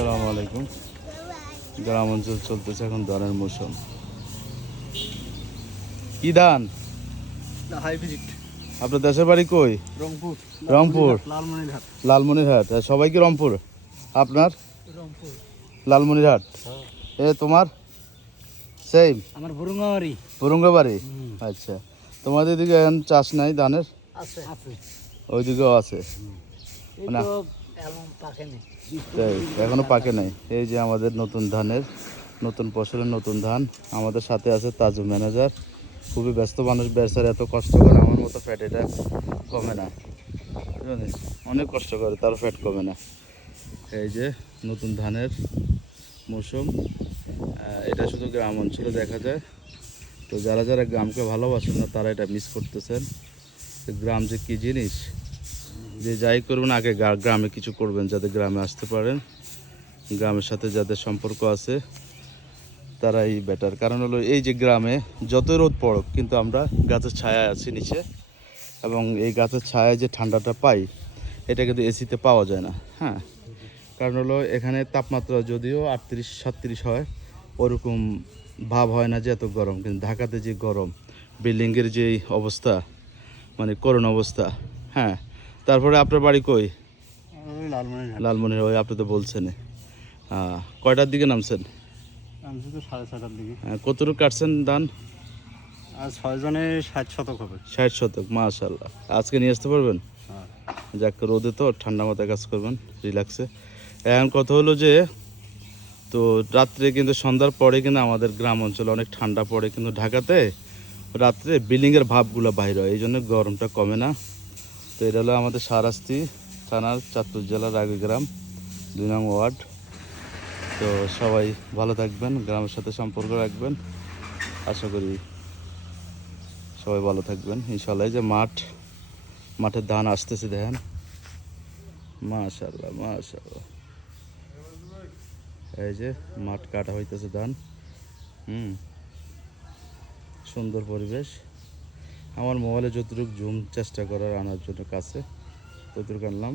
আলাইকুম। গ্রাম অঞ্চল চলতেছে এখন ধানের মৌসুম। কি ধান? হাইব্রিড। আপনার দেশের বাড়ি কই? রংপুর। রংপুর। লালমনিরহাট। লালমনিরহাট। সবাই কি রংপুর? আপনার? রংপুর। লালমনিরহাট। এ তোমার? সেম আমার বরুঙ্গাবাড়ি। পুরঙ্গবাড়ি আচ্ছা। তোমাদের দিকে এখন চাষ নাই ধানের? আছে। ওইদিকেও আছে। তাই, এখনও পাকে নাই। এই যে আমাদের নতুন ধানের, নতুন ফসলের নতুন ধান, আমাদের সাথে আছে তাজু ম্যানেজার। খুবই ব্যস্ত মানুষ বেচার এত কষ্ট করে আমার মতো ফ্যাট এটা কমে না। অনেক কষ্ট করে, তার ফ্যাট কমে না। এই যে নতুন ধানের মৌসুম এটা শুধু গ্রাম অঞ্চলে দেখা যায়। তো যারা যারা গ্রামকে ভালোবাসেন না, তারা এটা মিস করতেছেন। গ্রাম যে কী জিনিস? যে যাই করবেন আগে গ্রামে কিছু করবেন যাতে গ্রামে আসতে পারেন। গ্রামের সাথে যাদের সম্পর্ক আছে, তারাই বেটার কারণ হলো এই যে গ্রামে যত রোদ পড়ুক, কিন্তু আমরা গাছের ছায়া আছি নিচে এবং এই গাছের ছায়ায় যে ঠান্ডাটা পাই, এটা কিন্তু এসিতে পাওয়া যায় না। হ্যাঁ কারণ হলো এখানে তাপমাত্রা যদিও আটত্রিশ, সাতত্রিশ হয়, ওরকম ভাব হয় না যে এত গরম। কিন্তু ঢাকাতে যে গরম, বিল্ডিংয়ের যে অবস্থা মানে করুণ অবস্থা হ্যাঁ তারপরে আপনার বাড়ি কই? লালমনির ওই আপনি তো বলছেন কয়টার দিকে নামছেন? হ্যাঁ, কতটুকু কাটছেন ধান? ছয়জনে ষাট শতক হবে। ষাট শতক মাশাল্লাহ আজকে নিয়ে আসতে পারবেন? হ্যাঁ। যাক রোদে তো ঠান্ডা মাথায় কাজ করবেন রিল্যাক্সে। এখন কথা হলো যে তো রাত্রে কিন্তু সন্ধ্যার পরে কিন্তু আমাদের গ্রাম অঞ্চলে অনেক ঠান্ডা পড়ে কিন্তু ঢাকাতে রাত্রে বিল্ডিংয়ের ভাবগুলো বাইরে হয় এই জন্য গরমটা কমে না। তো এটা হলো আমাদের সারাস্তি থানার চাঁদপুর জেলার আগে গ্রাম দুই নং ওয়ার্ড। তো সবাই ভালো থাকবেন, গ্রামের সাথে সম্পর্ক রাখবেন। আশা করি সবাই ভালো থাকবেন। ইনশাল্লাহ যে মাঠ, মাঠের ধান আসতেছে, দেখেন। মাশাল্লাহ মাশাল্লাহ এই যে মাঠ কাটা হইতেছে ধান। হুম, সুন্দর পরিবেশ। আমার মোবাইলে যতটুকু জুম চেষ্টা করার আনার জন্য কাছে ততটুকু আনলাম।